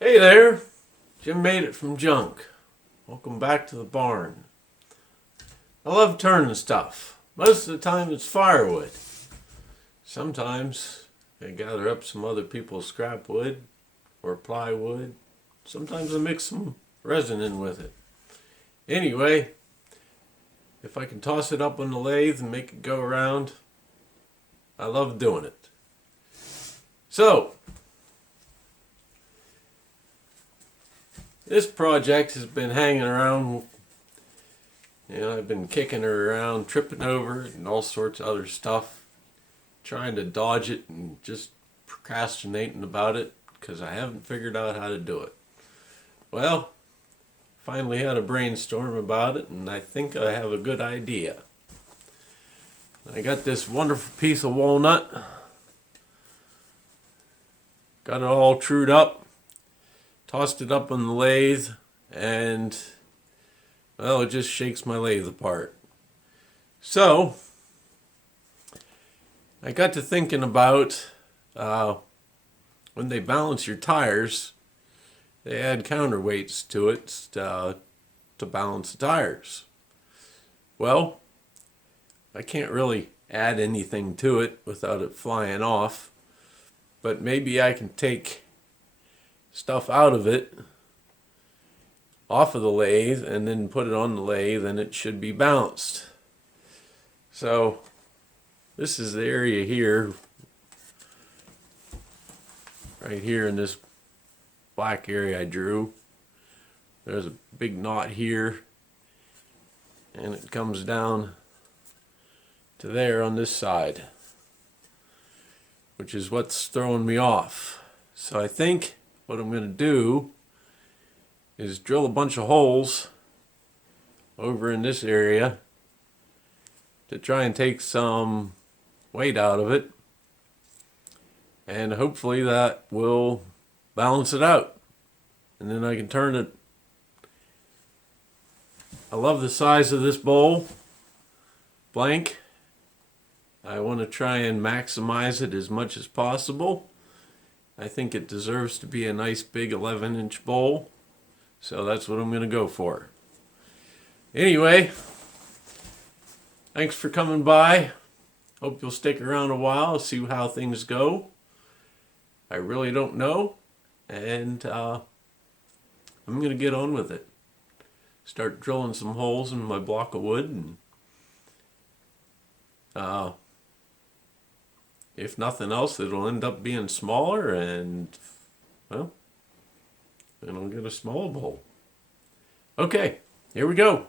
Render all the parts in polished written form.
Hey there, Jim made it from junk. Welcome back to the barn. I love turning stuff. Most of the time it's firewood. Sometimes I gather up some other people's scrap wood or plywood. Sometimes I mix some resin in with it. Anyway, if I can toss it up on the lathe and make it go around, I love doing it. So, this project has been hanging around. I've been kicking her around, tripping over it, and all sorts of other stuff, trying to dodge it and just procrastinating about it because I haven't figured out how to do it. Well, finally had a brainstorm about it, and I think I have a good idea. I got this wonderful piece of walnut, got it all trued up, tossed it up on the lathe, and well, it just shakes my lathe apart. So, I got to thinking about when they balance your tires, they add counterweights to it to balance the tires. Well, I can't really add anything to it without it flying off, but maybe I can take stuff out of it, off of the lathe, and then put it on the lathe, and it should be balanced. So this is the area here, right here in this black area I drew. There's a big knot here, and it comes down to there on this side, which is what's throwing me off. So I think what I'm going to do is drill a bunch of holes over in this area to try and take some weight out of it, and hopefully that will balance it out, and then I can turn it. I love the size of this bowl, blank. I want to try and maximize it as much as possible. I think it deserves to be a nice big 11-inch bowl. So that's what I'm going to go for. Anyway, thanks for coming by. Hope you'll stick around a while, see how things go. I really don't know. And I'm going to get on with it. Start drilling some holes in my block of wood. And if nothing else, it'll end up being smaller, and, well, and I'll get a small bowl. Okay, here we go.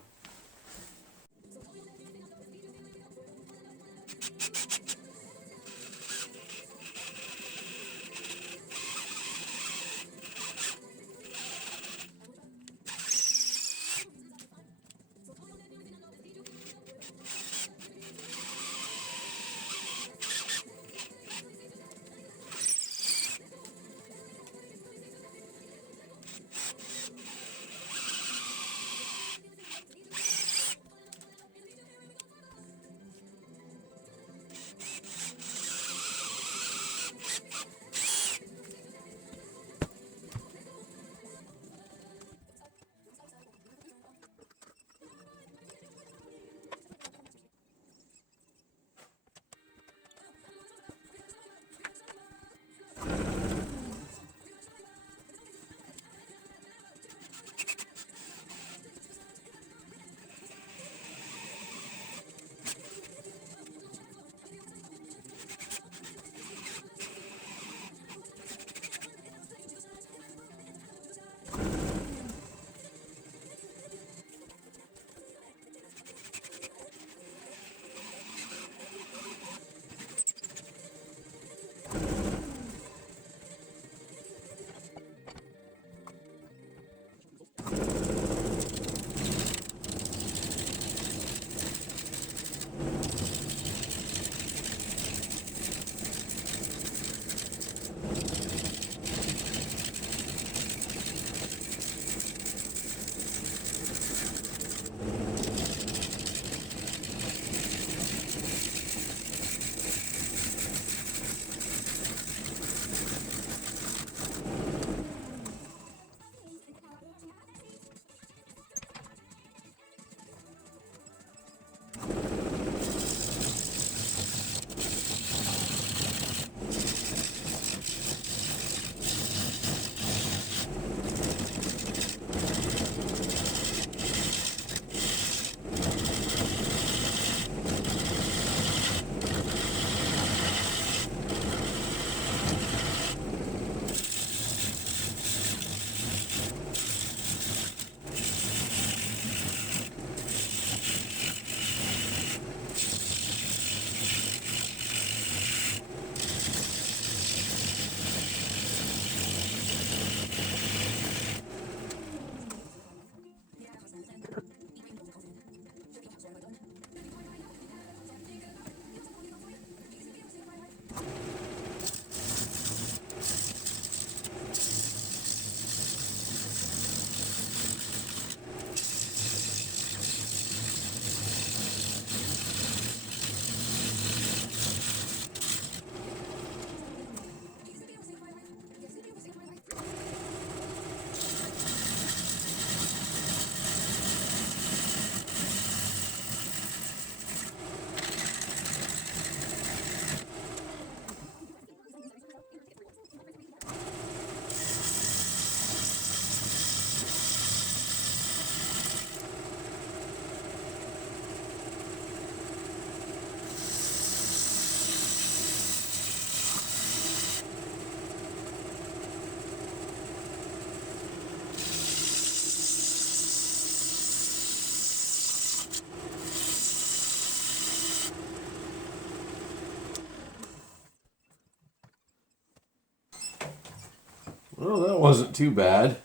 Well, that wasn't too bad.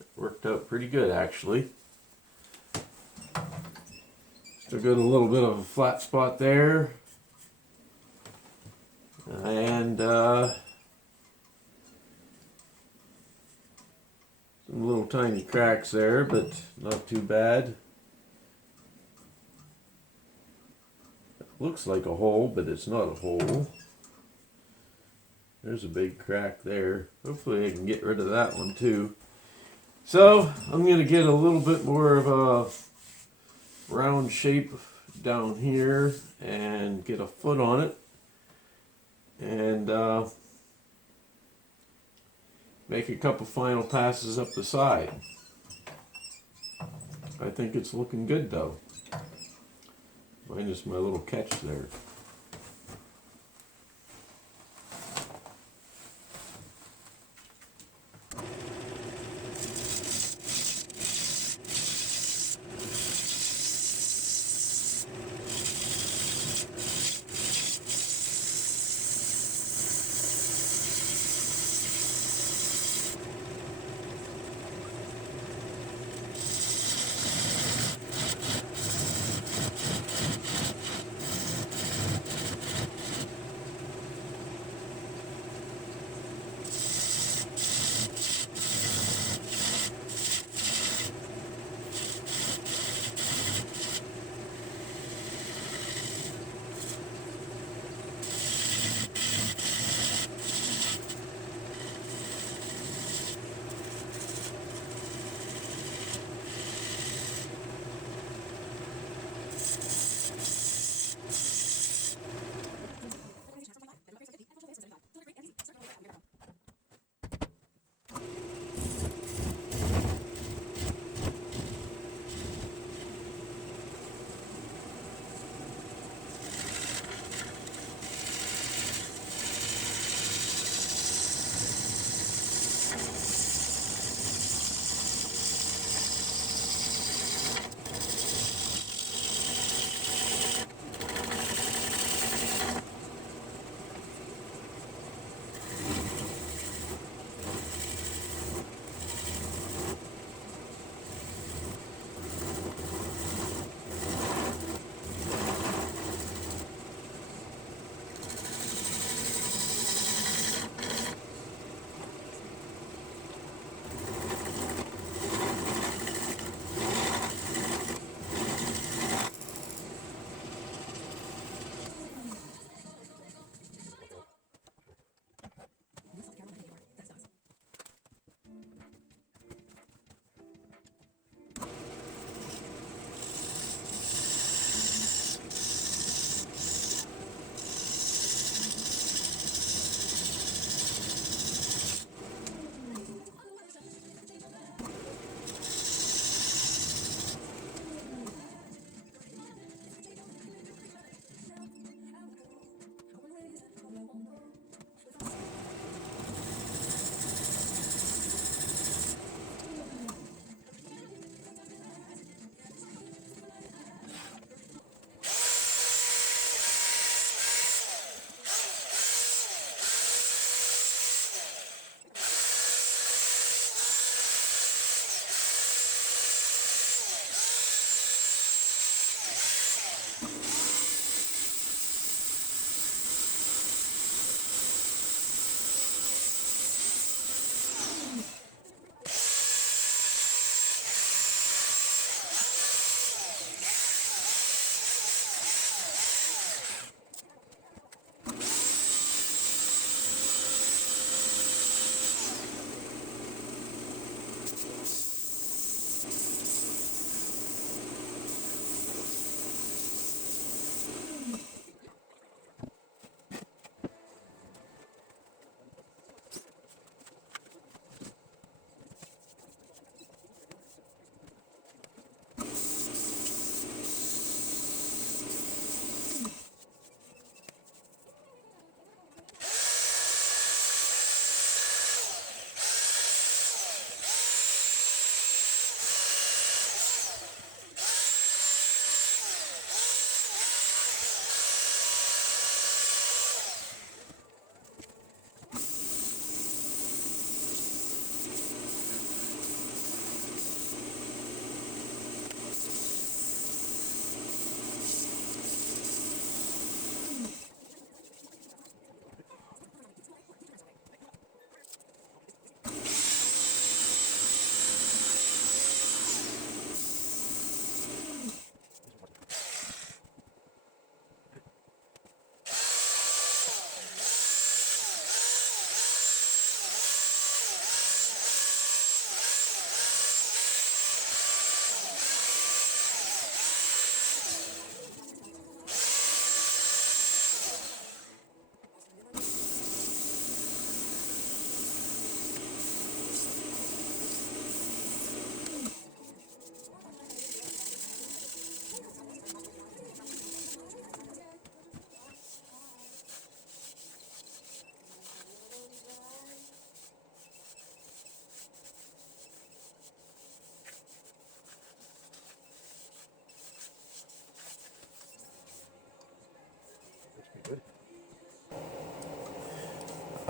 It worked out pretty good, actually. Still got a little bit of a flat spot there. And some little tiny cracks there, but not too bad. It looks like a hole, but it's not a hole. There's a big crack there. Hopefully I can get rid of that one too. So I'm going to get a little bit more of a round shape down here and get a foot on it. And make a couple final passes up the side. I think it's looking good though. Minus my little catch there.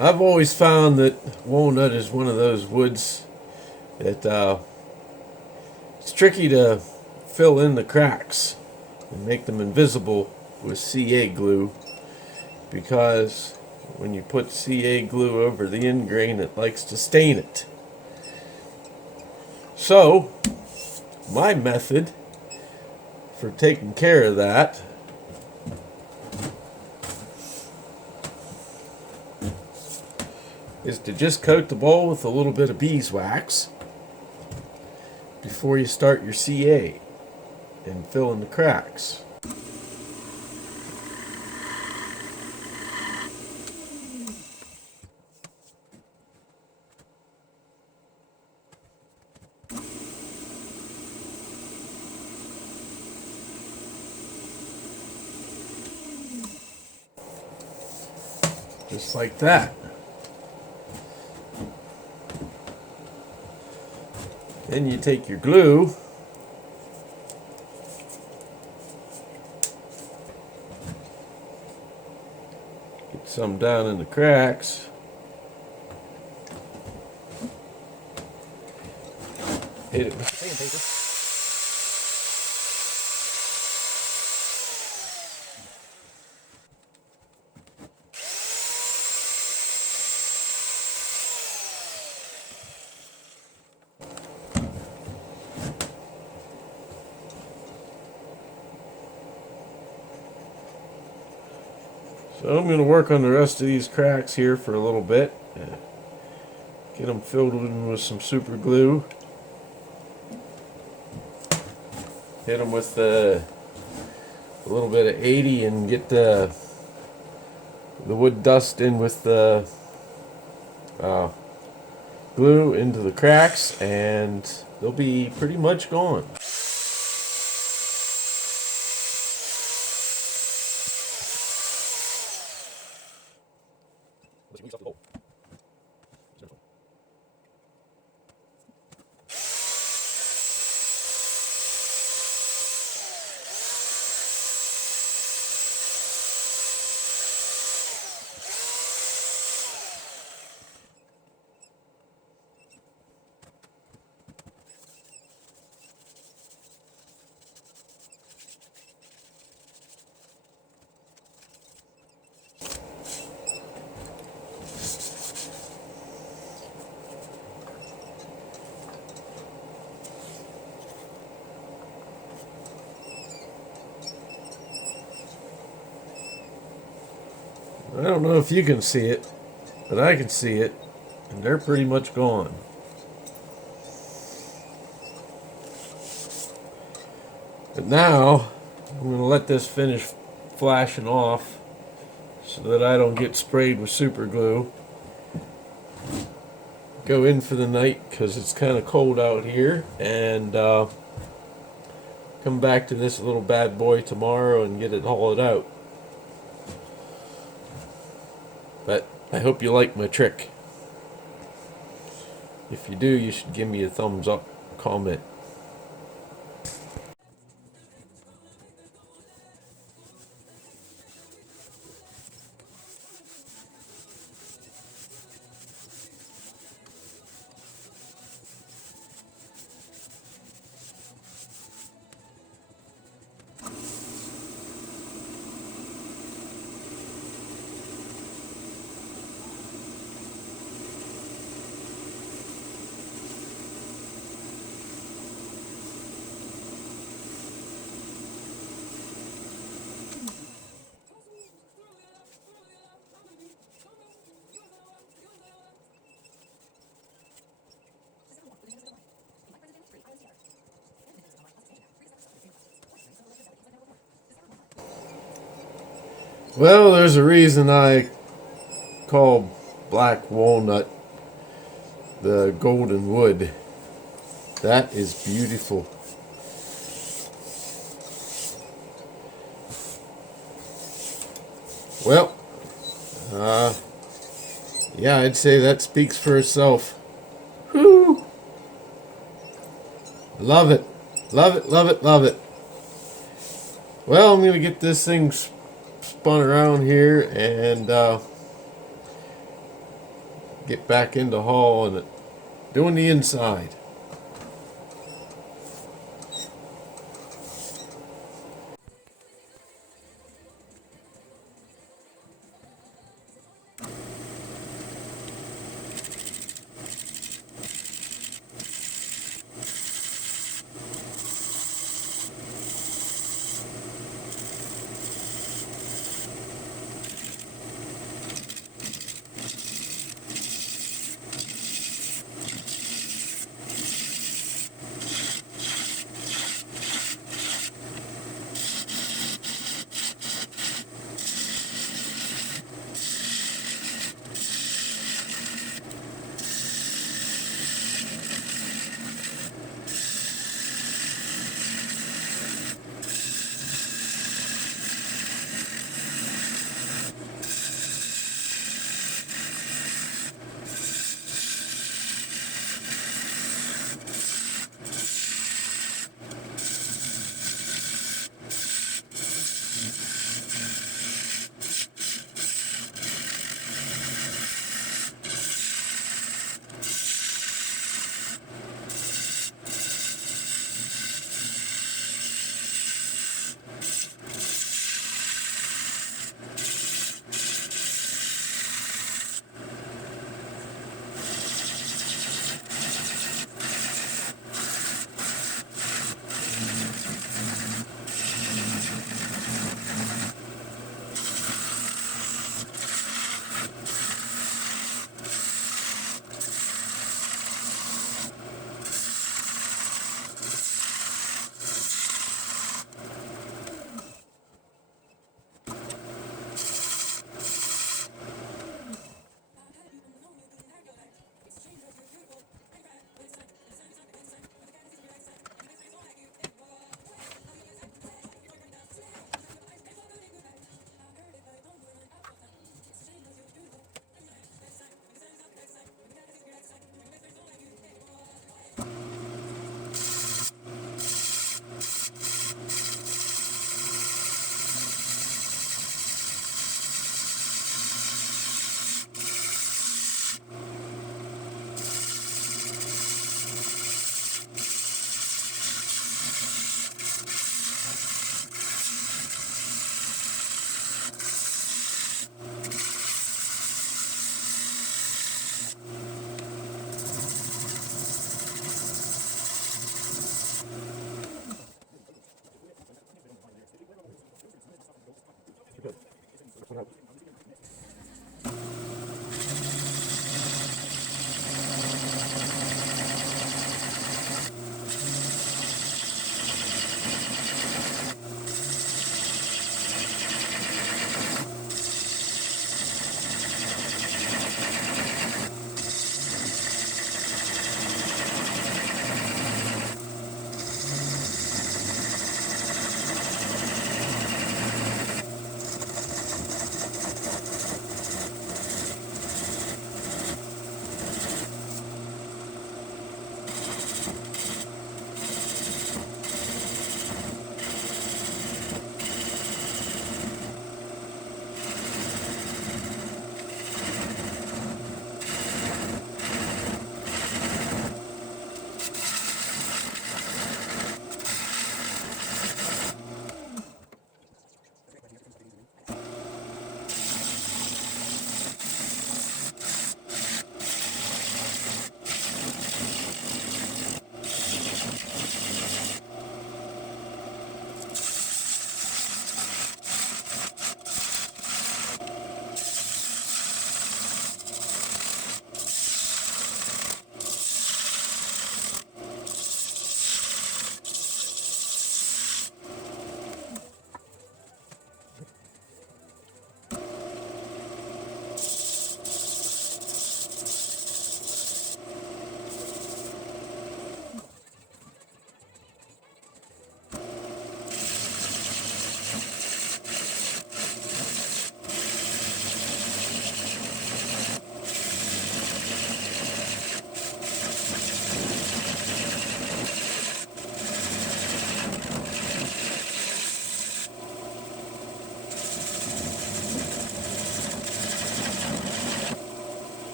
I've always found that walnut is one of those woods that it's tricky to fill in the cracks and make them invisible with CA glue, because when you put CA glue over the end grain, it likes to stain it. So my method for taking care of that is to just coat the bowl with a little bit of beeswax before you start your CA and fill in the cracks. Just like that. Then you take your glue, get some down in the cracks, hit it with the sandpaper. So I'm going to work on the rest of these cracks here for a little bit. Get them filled in with some super glue. Hit them with a little bit of 80 and get the wood dust in with the glue into the cracks, and they'll be pretty much gone. I don't know if you can see it, but I can see it, and they're pretty much gone. But now, I'm going to let this finish flashing off so that I don't get sprayed with super glue. Go in for the night because it's kind of cold out here, and come back to this little bad boy tomorrow and get it hauled out. But I hope you like my trick. If you do, you should give me a thumbs up comment. Well, there's a reason I call black walnut the golden wood. That is beautiful. Well, yeah, I'd say that speaks for itself. Whoo! Love it. Love it, love it, love it. Well, I'm going to get this thing spun around here and get back in the hall and doing the inside.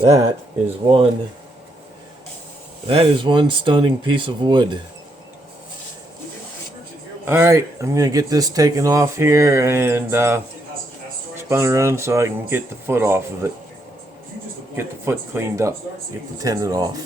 That is one. That is one stunning piece of wood. All right, I'm gonna get this taken off here and spun around so I can get the foot off of it. Get the foot cleaned up. Get the tendon off.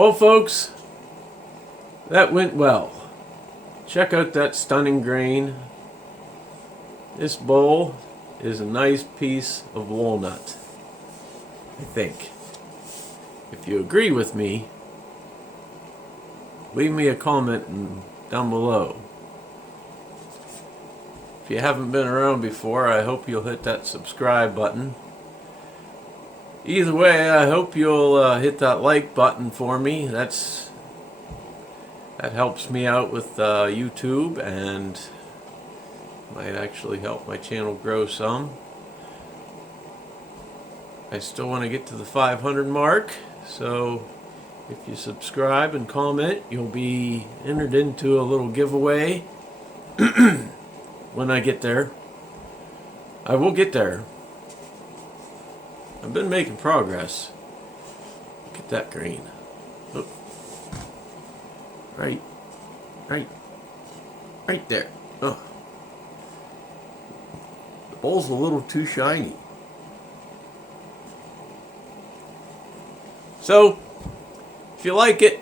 Well, folks, that went well. Check out that stunning grain. This bowl is a nice piece of walnut, I think. If you agree with me, leave me a comment down below. If If you haven't been around before, I hope you'll hit that subscribe button. Either way, I hope you'll hit that like button for me. That helps me out with YouTube and might actually help my channel grow some. I still want to get to the 500 mark, so if you subscribe and comment, you'll be entered into a little giveaway when I get there. I will get there. I've been making progress. Look at that green. Look. Right there. Oh. The bowl's a little too shiny. So, if you like it,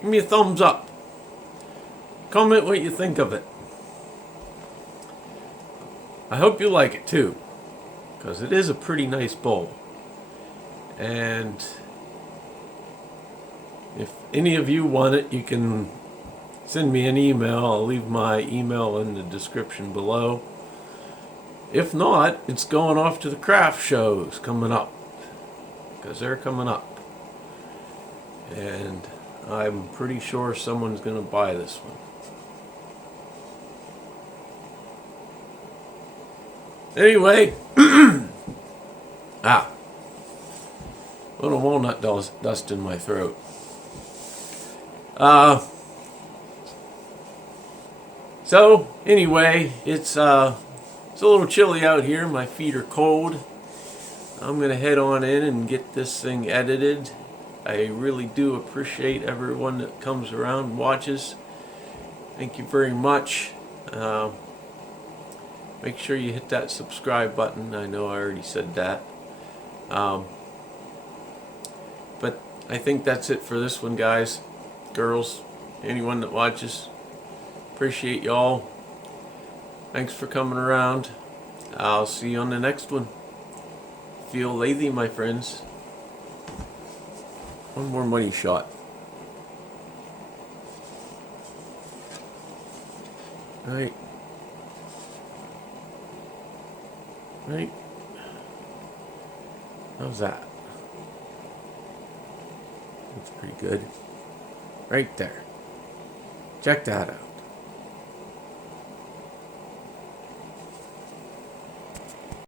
give me a thumbs up. Comment what you think of it. I hope you like it too, because it is a pretty nice bowl. And if any of you want it, you can send me an email. I'll leave my email in the description below. If not, it's going off to the craft shows coming up, because they're coming up. And I'm pretty sure someone's going to buy this one. Anyway, little walnut dust in my throat. So anyway, it's a little chilly out here. My feet are cold. I'm gonna head on in and get this thing edited. I really do appreciate everyone that comes around and watches. Thank you very much. Make sure you hit that subscribe button. I know I already said that. But I think that's it for this one, guys, girls, anyone that watches. Appreciate y'all. Thanks for coming around. I'll see you on the next one. Feel lazy, my friends. One more money shot. Right. How's that? That's pretty good. Right there. Check that out.